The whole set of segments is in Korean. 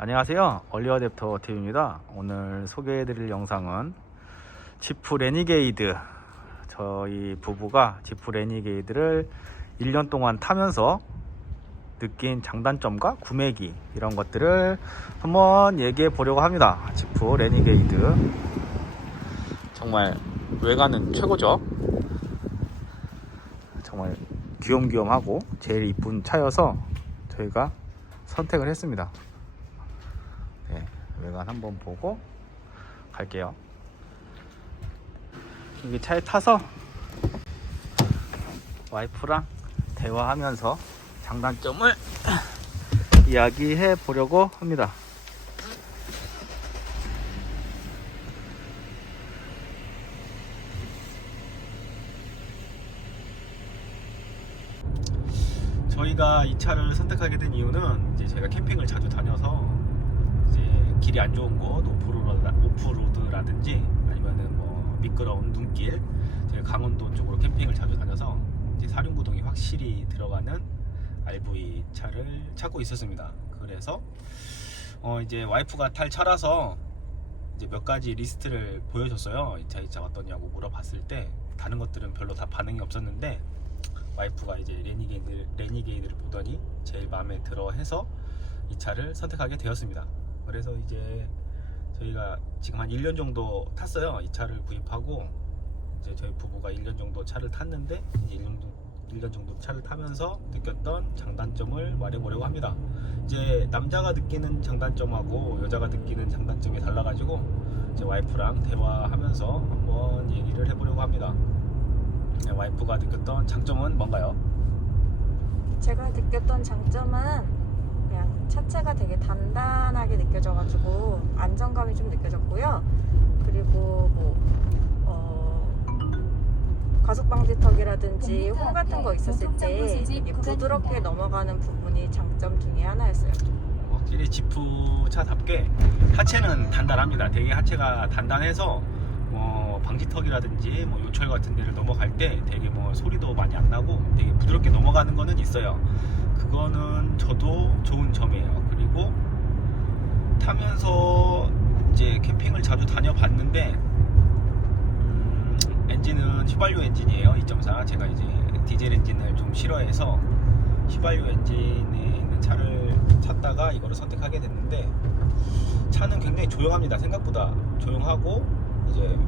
안녕하세요, 얼리어댑터 TV입니다. 오늘 소개해드릴 영상은 지프 레니게이드, 저희 부부가 지프 레니게이드를 1년 동안 타면서 느낀 장단점과 구매기, 이런 것들을 한번 얘기해 보려고 합니다. 지프 레니게이드 정말 외관은 최고죠. 정말 귀염귀염하고 제일 이쁜 차여서 저희가 선택을 했습니다. 네, 외관 한번 보고 갈게요. 여기 차에 타서 와이프랑 대화하면서 장단점을 이야기해 보려고 합니다. 저희가 이 차를 선택하게 된 이유는 이제 저희가 캠핑을 자주 다녀서 이제 길이 안 좋은 곳, 오프로드라든지 아니면은 뭐 미끄러운 눈길, 제가 강원도 쪽으로 캠핑을 자주 다녀서 이제 사륜구동이 확실히 들어가는 RV 차를 찾고 있었습니다. 그래서 이제 와이프가 탈 차라서 이제 몇 가지 리스트를 보여줬어요. 이 차 어떠냐고 물어봤을 때 다른 것들은 별로 다 반응이 없었는데 와이프가 이제 레니게이드를 보더니 제일 마음에 들어 해서 이 차를 선택하게 되었습니다. 그래서 이제 저희가 지금 한 1년 정도 탔어요. 이 차를 구입하고 이제 저희 부부가 1년 정도 차를 탔는데 이제 1년 정도 차를 타면서 느꼈던 장단점을 말해보려고 합니다. 이제 남자가 느끼는 장단점하고 여자가 느끼는 장단점이 달라가지고 이제 와이프랑 대화하면서 한번 얘기를 해보려고 합니다. 네, 와이프가 느꼈던 장점은 뭔가요? 제가 느꼈던 장점은 그냥 차체가 되게 단단하게 느껴져가지고 안정감이 좀 느껴졌고요. 그리고 과속 방지턱이라든지 홈 같은 거 있었을 때 이게 부드럽게 넘어가는 부분이 장점 중에 하나였어요. 확실히 지프 차답게 하체는 단단합니다. 되게 하체가 단단해서 방지턱이라든지 뭐 요철 같은 데를 넘어갈 때 되게 뭐 소리도 많이 안 나고 되게 부드럽게 넘어가는 거는 있어요. 그거는 저도 좋은 점이에요. 그리고 타면서 이제 캠핑을 자주 다녀봤는데 엔진은 휘발유 엔진이에요. 2.4. 제가 이제 디젤 엔진을 좀 싫어해서 휘발유 엔진에 있는 차를 찾다가 이거를 선택하게 됐는데 차는 굉장히 조용합니다. 생각보다 조용하고 이제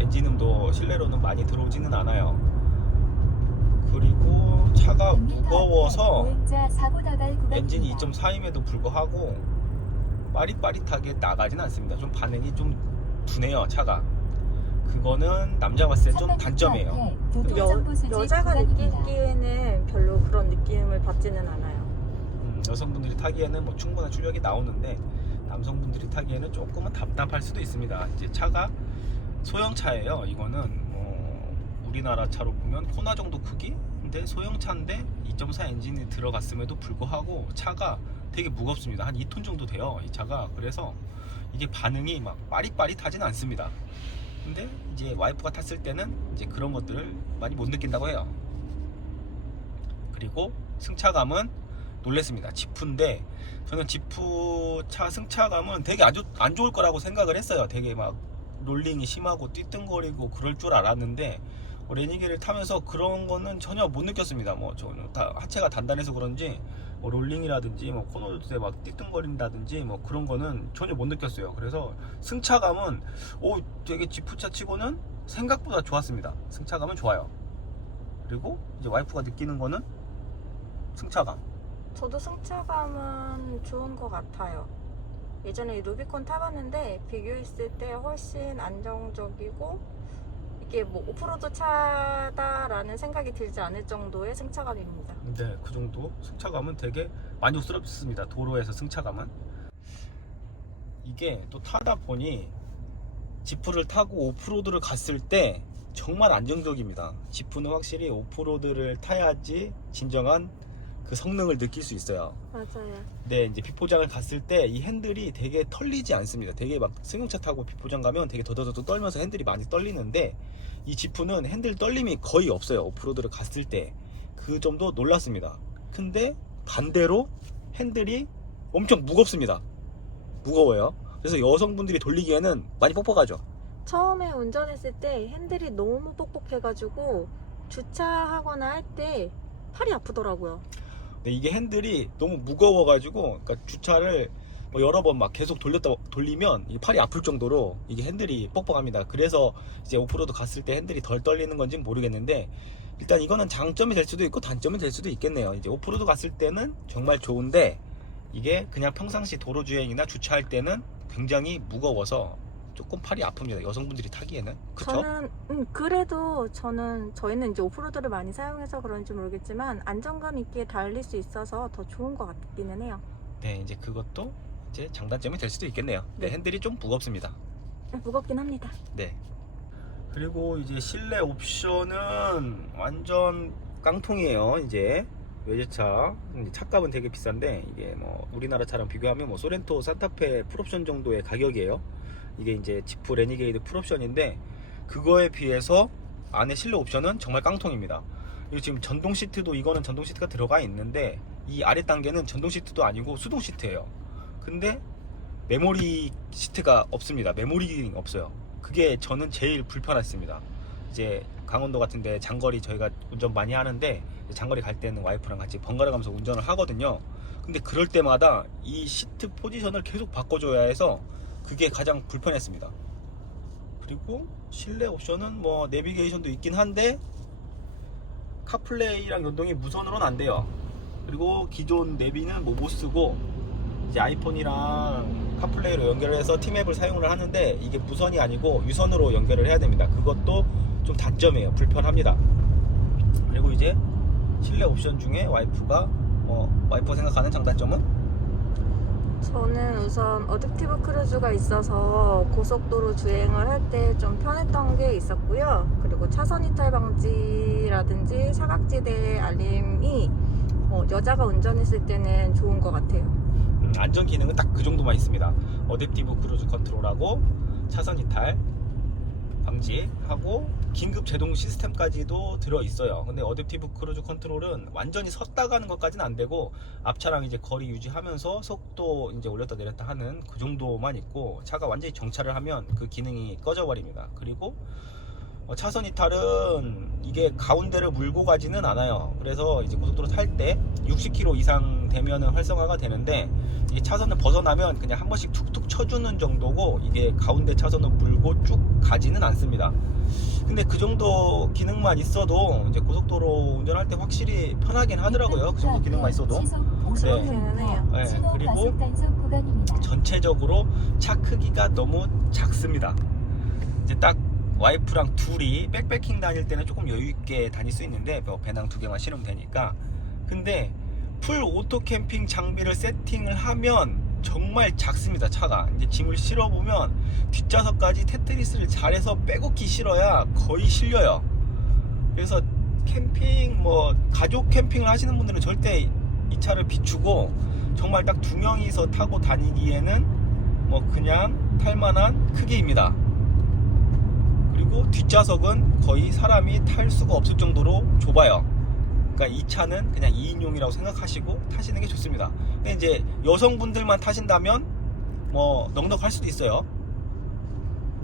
엔진음도 실내로는 많이 들어오지는 않아요. 그리고 차가 무거워서 엔진이 2.4임에도 불구하고 빠릿빠릿하게 나가진 않습니다. 좀 반응이 좀 둔해요, 차가. 그거는 남자 봤을 때 좀 단점이에요. 여자가 느끼기에는 별로 그런 느낌을 받지는 않아요. 여성분들이 타기에는 뭐 충분한 출력이 나오는데 남성분들이 타기에는 조금은 답답할 수도 있습니다. 이제 차가 소형차예요. 이거는 우리나라 차로 보면 코나 정도 크기? 근데 소형차인데 2.4 엔진이 들어갔음에도 불구하고 차가 되게 무겁습니다. 한 2톤 정도 돼요, 이 차가. 그래서 이게 반응이 막 빠릿빠릿하진 않습니다. 근데 이제 와이프가 탔을 때는 이제 그런 것들을 많이 못 느낀다고 해요. 그리고 승차감은 놀랬습니다. 지프인데 저는 지프 차 승차감은 되게 안 좋을 거라고 생각을 했어요. 되게 막 롤링이 심하고 띠뜬거리고 그럴 줄 알았는데 레니게이드를 타면서 그런 거는 전혀 못 느꼈습니다. 저는 다 하체가 단단해서 그런지 롤링이라든지 코너에 막 띠뜬거린다든지 그런 거는 전혀 못 느꼈어요. 그래서 승차감은 되게 지프차 치고는 생각보다 좋았습니다. 승차감은 좋아요. 그리고 이제 와이프가 느끼는 거는 승차감. 저도 승차감은 좋은 것 같아요. 예전에 루비콘 타봤는데 비교했을 때 훨씬 안정적이고 이게 오프로드 차다라는 생각이 들지 않을 정도의 승차감입니다. 네, 그 정도 승차감은 되게 만족스럽습니다. 도로에서 승차감은. 이게 또 타다 보니 지프를 타고 오프로드를 갔을 때 정말 안정적입니다. 지프는 확실히 오프로드를 타야지 진정한 그 성능을 느낄 수 있어요. 맞아요. 네, 이제 비포장을 갔을 때 이 핸들이 되게 털리지 않습니다. 되게 막 승용차 타고 비포장 가면 되게 더더더 떨면서 핸들이 많이 떨리는데 이 지프는 핸들 떨림이 거의 없어요. 오프로드를 갔을 때. 그 점도 놀랐습니다. 근데 반대로 핸들이 엄청 무겁습니다. 무거워요. 그래서 여성분들이 돌리기에는 많이 뻑뻑하죠. 처음에 운전했을 때 핸들이 너무 뻑뻑해가지고 주차하거나 할 때 팔이 아프더라고요. 근데 이게 핸들이 너무 무거워가지고 그러니까 주차를 뭐 여러 번 막 계속 돌리면 이 팔이 아플 정도로 이게 핸들이 뻑뻑합니다. 그래서 이제 오프로드 갔을 때 핸들이 덜 떨리는 건지는 모르겠는데 일단 이거는 장점이 될 수도 있고 단점이 될 수도 있겠네요. 이제 오프로드 갔을 때는 정말 좋은데 이게 그냥 평상시 도로 주행이나 주차할 때는 굉장히 무거워서 조금 팔이 아픕니다. 여성분들이 타기에는. 그쵸? 그래도 저희는 이제 오프로드를 많이 사용해서 그런지 모르겠지만 안정감 있게 달릴 수 있어서 더 좋은 것 같기는 해요. 네, 이제 그것도 이제 장단점이 될 수도 있겠네요. 네, 네. 핸들이 좀 무겁습니다. 무겁긴 합니다. 네. 그리고 이제 실내 옵션은 완전 깡통이에요. 이제 외제차 차값은 되게 비싼데 이게 뭐 우리나라 차랑 비교하면 뭐 소렌토 산타페 풀옵션 정도의 가격이에요. 이게 이제 지프 레니게이드 풀옵션인데 그거에 비해서 안에 실내 옵션은 정말 깡통입니다. 그리고 지금 전동 시트도 이거는 전동 시트가 들어가 있는데 이 아래 단계는 전동 시트도 아니고 수동 시트예요. 근데 메모리 시트가 없습니다. 메모리 기능이 없어요. 그게 저는 제일 불편했습니다. 이제 강원도 같은데 장거리 저희가 운전 많이 하는데 장거리 갈 때는 와이프랑 같이 번갈아 가면서 운전을 하거든요. 근데 그럴 때마다 이 시트 포지션을 계속 바꿔줘야 해서 그게 가장 불편했습니다. 그리고 실내 옵션은 뭐 내비게이션도 있긴 한데 카플레이랑 연동이 무선으로는 안 돼요. 그리고 기존 내비는 뭐 못 쓰고 이제 아이폰이랑 카플레이로 연결을 해서 티맵을 사용을 하는데 이게 무선이 아니고 유선으로 연결을 해야 됩니다. 그것도 좀 단점이에요. 불편합니다. 그리고 이제 실내 옵션 중에 와이프가 와이프가 생각하는 장단점은 저는 우선 어댑티브 크루즈가 있어서 고속도로 주행을 할 때 좀 편했던 게 있었고요. 그리고 차선 이탈 방지라든지 사각지대 알림이 여자가 운전했을 때는 좋은 것 같아요. 안전 기능은 딱 그 정도만 있습니다. 어댑티브 크루즈 컨트롤하고 차선 이탈 방지하고 긴급 제동 시스템까지도 들어 있어요. 근데 어댑티브 크루즈 컨트롤은 완전히 섰다 가는 것까지는 안 되고 앞차랑 이제 거리 유지하면서 속도 이제 올렸다 내렸다 하는 그 정도만 있고 차가 완전히 정차를 하면 그 기능이 꺼져 버립니다. 그리고 차선 이탈은 이게 가운데를 물고 가지는 않아요. 그래서 이제 고속도로 탈 때 60km 이상 되면은 활성화가 되는데 이 차선을 벗어나면 그냥 한 번씩 툭툭 쳐주는 정도고 이게 가운데 차선을 물고 쭉 가지는 않습니다. 근데 그 정도 기능만 있어도 이제 고속도로 운전할 때 확실히 편하긴 하더라고요. 그 정도 기능만 있어도. 네, 그리고 전체적으로 차 크기가 너무 작습니다. 이제 딱 와이프랑 둘이 백패킹 다닐 때는 조금 여유있게 다닐 수 있는데 배낭 2개만 실으면 되니까. 근데 풀 오토 캠핑 장비를 세팅을 하면 정말 작습니다. 차가 이제 짐을 실어보면 뒷좌석까지 테트리스를 잘해서 빼곡히 실어야 거의 실려요. 그래서 캠핑 가족 캠핑을 하시는 분들은 절대 이 차를 비추고 정말 딱 2명이서 타고 다니기에는 그냥 탈만한 크기입니다. 그리고 뒷좌석은 거의 사람이 탈 수가 없을 정도로 좁아요. 그러니까 이 차는 그냥 2인용이라고 생각하시고 타시는 게 좋습니다. 근데 이제 여성분들만 타신다면 넉넉할 수도 있어요.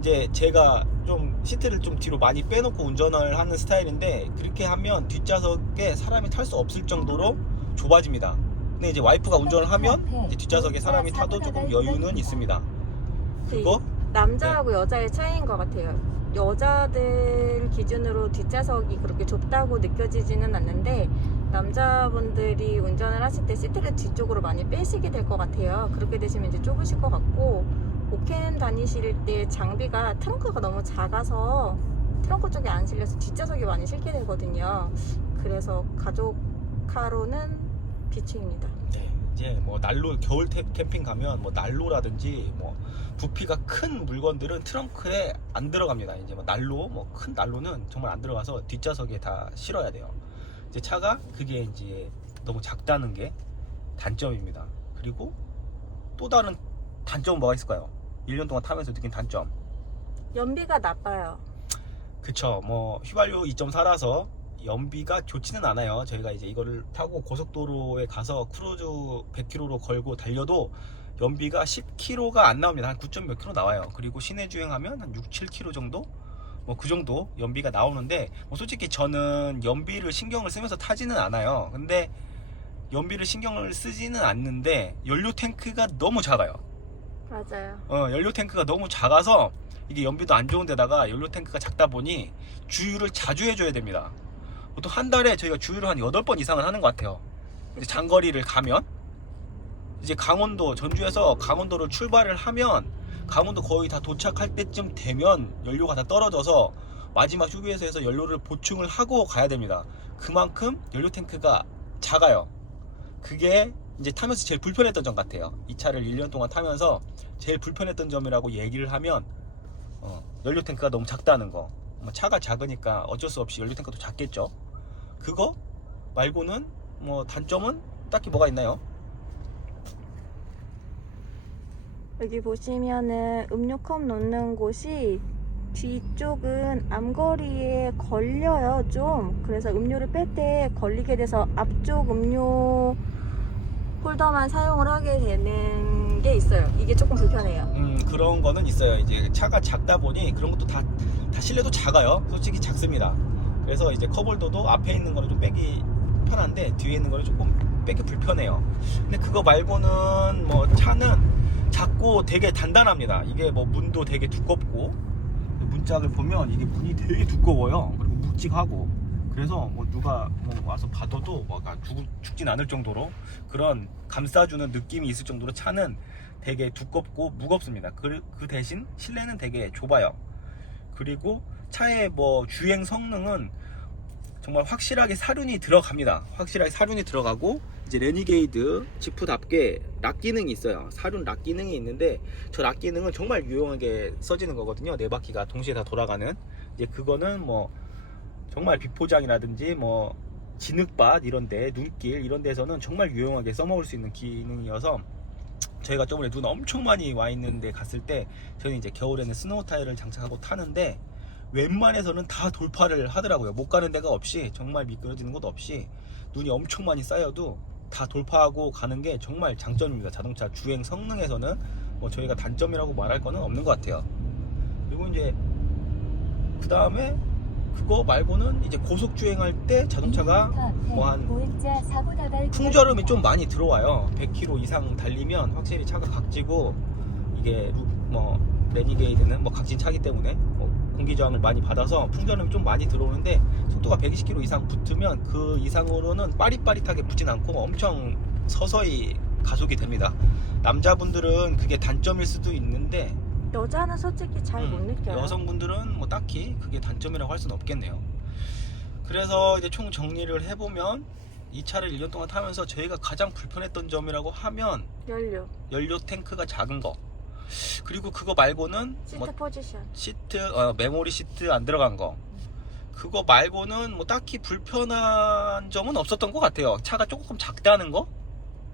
이제 제가 좀 시트를 좀 뒤로 많이 빼놓고 운전을 하는 스타일인데 그렇게 하면 뒷좌석에 사람이 탈 수 없을 정도로 좁아집니다. 근데 이제 와이프가 운전을 하면 이제 뒷좌석에 사람이 타도 조금 여유는 있습니다. 그거 남자하고 여자의 차이인 것 같아요. 여자들 기준으로 뒷좌석이 그렇게 좁다고 느껴지지는 않는데 남자분들이 운전을 하실 때 시트를 뒤쪽으로 많이 빼시게 될 것 같아요. 그렇게 되시면 이제 좁으실 것 같고 오캠 다니실 때 장비가 트렁크가 너무 작아서 트렁크 쪽에 안 실려서 뒷좌석이 많이 실게 되거든요. 그래서 가족카로는 비추입니다. 네, 이제 난로 겨울 캠핑 가면 난로라든지 부피가 큰 물건들은 트렁크에 안 들어갑니다. 이제 난로 큰 난로는 정말 안 들어가서 뒷좌석에 다 실어야 돼요. 이제 차가 그게 이제 너무 작다는 게 단점입니다. 그리고 또 다른 단점은 뭐가 있을까요? 1년 동안 타면서 느낀 단점. 연비가 나빠요. 그쵸. 휘발유 2.4라서 연비가 좋지는 않아요. 저희가 이제 이거를 타고 고속도로에 가서 크루즈 100km로 걸고 달려도 연비가 10km가 안 나옵니다. 한 9. 몇 킬로 나와요. 그리고 시내 주행하면 한 6, 7km 정도? 뭐 그 정도 연비가 나오는데, 뭐 솔직히 저는 연비를 신경을 쓰면서 타지는 않아요. 근데 연비를 신경을 쓰지는 않는데 연료 탱크가 너무 작아요. 맞아요. 연료 탱크가 너무 작아서 이게 연비도 안 좋은 데다가 연료 탱크가 작다 보니 주유를 자주 해줘야 됩니다. 보통 한 달에 저희가 주유를 한 8번 이상은 하는 것 같아요. 이제 장거리를 가면 이제 강원도, 전주에서 강원도를 출발을 하면 강원도 거의 다 도착할 때쯤 되면 연료가 다 떨어져서 마지막 휴게소에서 연료를 보충을 하고 가야 됩니다. 그만큼 연료 탱크가 작아요. 그게 이제 타면서 제일 불편했던 점 같아요. 이 차를 1년 동안 타면서 제일 불편했던 점이라고 얘기를 하면 연료 탱크가 너무 작다는 거. 뭐 차가 작으니까 어쩔 수 없이 연료 탱크도 작겠죠. 그거 말고는 뭐 단점은 딱히 뭐가 있나요? 여기 보시면은 음료컵 놓는 곳이 뒤쪽은 암거리에 걸려요, 좀. 그래서 음료를 뺄 때 걸리게 돼서 앞쪽 음료 홀더만 사용을 하게 되는 게 있어요. 이게 조금 불편해요. 그런 거는 있어요. 이제 차가 작다 보니 그런 것도 다 실내도 작아요. 솔직히 작습니다. 그래서 이제 컵홀더도 앞에 있는 거를 좀 빼기 편한데 뒤에 있는 거를 조금 빼기 불편해요. 근데 그거 말고는 뭐 차는 작고 되게 단단합니다. 이게 뭐 문도 되게 두껍고, 문짝을 보면 이게 문이 되게 두꺼워요. 그리고 묵직하고, 그래서 뭐 누가 뭐 와서 봐도 죽진 않을 정도로 그런 감싸주는 느낌이 있을 정도로 차는 되게 두껍고 무겁습니다. 그 대신 실내는 되게 좁아요. 그리고 차의 뭐 주행 성능은 정말 확실하게 사륜이 들어갑니다. 확실하게 사륜이 들어가고, 이제 레니게이드 지프답게 락 기능이 있어요. 사륜 락 기능이 있는데, 저 락 기능은 정말 유용하게 써지는 거거든요. 네 바퀴가 동시에 다 돌아가는. 이제 그거는 뭐 정말 비포장이라든지 뭐 진흙밭 이런데, 눈길 이런 데서는 정말 유용하게 써먹을 수 있는 기능이어서, 저희가 저번에 눈 엄청 많이 와 있는데 갔을 때 저는 이제 겨울에는 스노우 타이어를 장착하고 타는데 웬만해서는 다 돌파를 하더라고요. 못 가는 데가 없이, 정말 미끄러지는 곳 없이 눈이 엄청 많이 쌓여도 다 돌파하고 가는 게 정말 장점입니다. 자동차 주행 성능에서는 뭐 저희가 단점이라고 말할 거는 없는 것 같아요. 그리고 이제 그 다음에 그거 말고는 이제 고속 주행할 때 자동차가 뭐 한 풍절음이 좀 많이 들어와요. 100km 이상 달리면 확실히 차가 각지고, 이게 뭐 레니게이드는 뭐 각진 차기 때문에 뭐 공기 저항을 많이 받아서 풍절음이 좀 많이 들어오는데, 속도가 120km 이상 붙으면 그 이상으로는 빠릿빠릿하게 붙진 않고 엄청 서서히 가속이 됩니다. 남자분들은 그게 단점일 수도 있는데, 여자는 솔직히 잘 못 느껴요. 여성분들은 뭐 딱히 그게 단점이라고 할 수는 없겠네요. 그래서 이제 총 정리를 해보면 이 차를 1년 동안 타면서 저희가 가장 불편했던 점이라고 하면 연료 탱크가 작은 거, 그리고 그거 말고는 시트 뭐 포지션, 시트, 메모리 시트 안 들어간 거, 그거 말고는 뭐 딱히 불편한 점은 없었던 것 같아요. 차가 조금 작다는 거?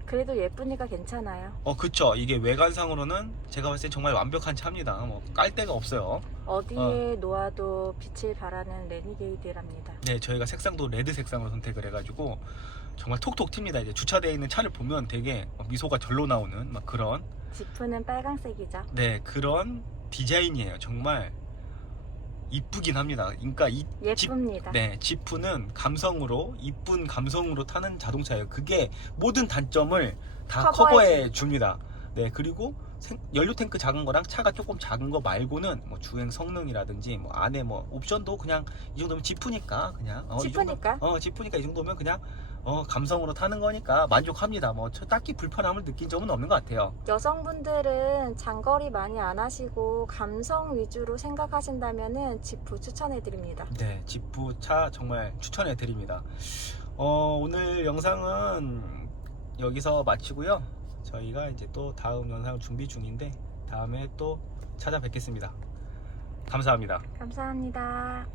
그래도 예쁘니까 괜찮아요. 그쵸. 이게 외관상으로는 제가 봤을 때 정말 완벽한 차입니다. 뭐 깔 데가 없어요. 어디에 놓아도 빛을 발하는 레니게이드랍니다. 네, 저희가 색상도 레드 색상으로 선택을 해가지고 정말 톡톡 튑니다. 이제 주차되어 있는 차를 보면 되게 미소가 절로 나오는 막 그런, 지프는 빨강색이죠. 네, 그런 디자인이에요. 정말 이쁘긴 합니다. 그러니까 예쁩니다. 네, 지프는 감성으로, 이쁜 감성으로 타는 자동차예요. 그게 모든 단점을 다 커버해 줍니다. 네, 그리고 연료 탱크 작은 거랑 차가 조금 작은 거 말고는 뭐 주행 성능이라든지 뭐 안에 뭐 옵션도 그냥 이 정도면 지프니까 그냥 지프니까 이 정도면 그냥 감성으로 타는 거니까 만족합니다. 뭐 딱히 불편함을 느낀 점은 없는 것 같아요. 여성분들은 장거리 많이 안 하시고 감성 위주로 생각하신다면은 지프 추천해 드립니다. 네, 지프 차 정말 추천해 드립니다. 오늘 영상은 여기서 마치고요. 저희가 이제 또 다음 영상을 준비 중인데 다음에 또 찾아뵙겠습니다. 감사합니다. 감사합니다.